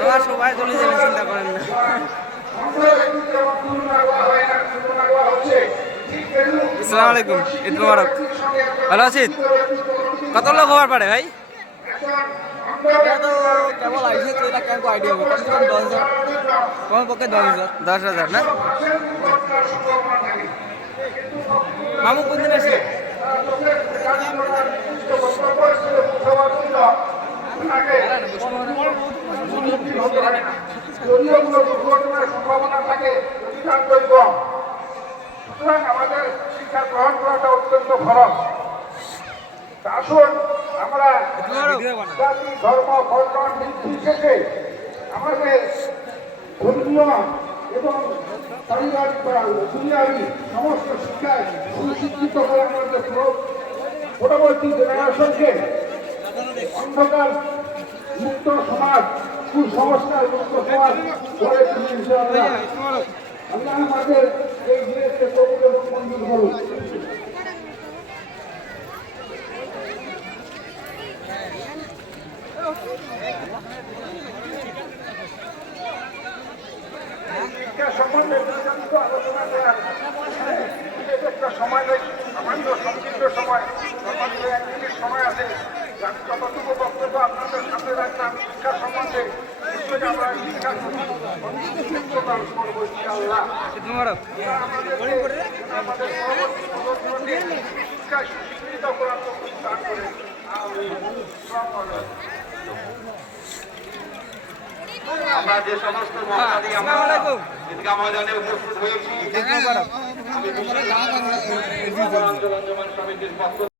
তোমার সবাই চলে যাবে, চিন্তা করেন না। আসসালামু আলাইকুম, ঈদ মোবারক। ভালো আছিস? কত লোক হওয়ার পারে ভাই? কেবল আইসে তো এটা কেমন আইডিয়া হবে, কমসে কম 10,000, তোমার পক্ষে 10,000। 10,000 না? মামু কোনদিন আসলে? সম্ভাবনা থাকে অধিকাংশই কম। সুতরাং আমাদের শিক্ষা গ্রহণ করাটা অত্যন্ত খরচ। আসুন আমরা জাতি, ধর্ম, বর্ণ নির্বিশেষে আমাদের ধর্মীয় এবং পারিবারিক বা দুনিয়াবী সমস্ত শিক্ষায় সুশিক্ষিত করে আমাদের পরবর্তী জেনারেশনকে অন্ধকার মুক্ত সমাজ, কুসংস্কার মুক্ত সমাজ গড়ে তুলে ইনশাআল্লাহ। আল্লাহ আমাদের এই জিনিসকে কবুল এবং মঞ্জুর করুন। শিক্ষা সম্বন্ধে বিস্তারিত আলোচনা করার একটা সময় নেই, সামান্য সংক্ষিপ্ত সময়, সম্বন্ধে 1 মিনিট সময় আছে। আমি যতটুকু বক্তব্য আপনাদের সামনে রাখলাম শিক্ষা সম্বন্ধে, আমরা শিক্ষা করবো ইনশাআল্লাহ। আমাদের পরবর্তী প্রজন্মকে শিক্ষায় সুশিক্ষিত করার তৌফিক দান করে। আমরা যে সমস্ত মহাদারি আমরা ঈদগাহ ময়দানে উপস্থিত হয়েছি, আমি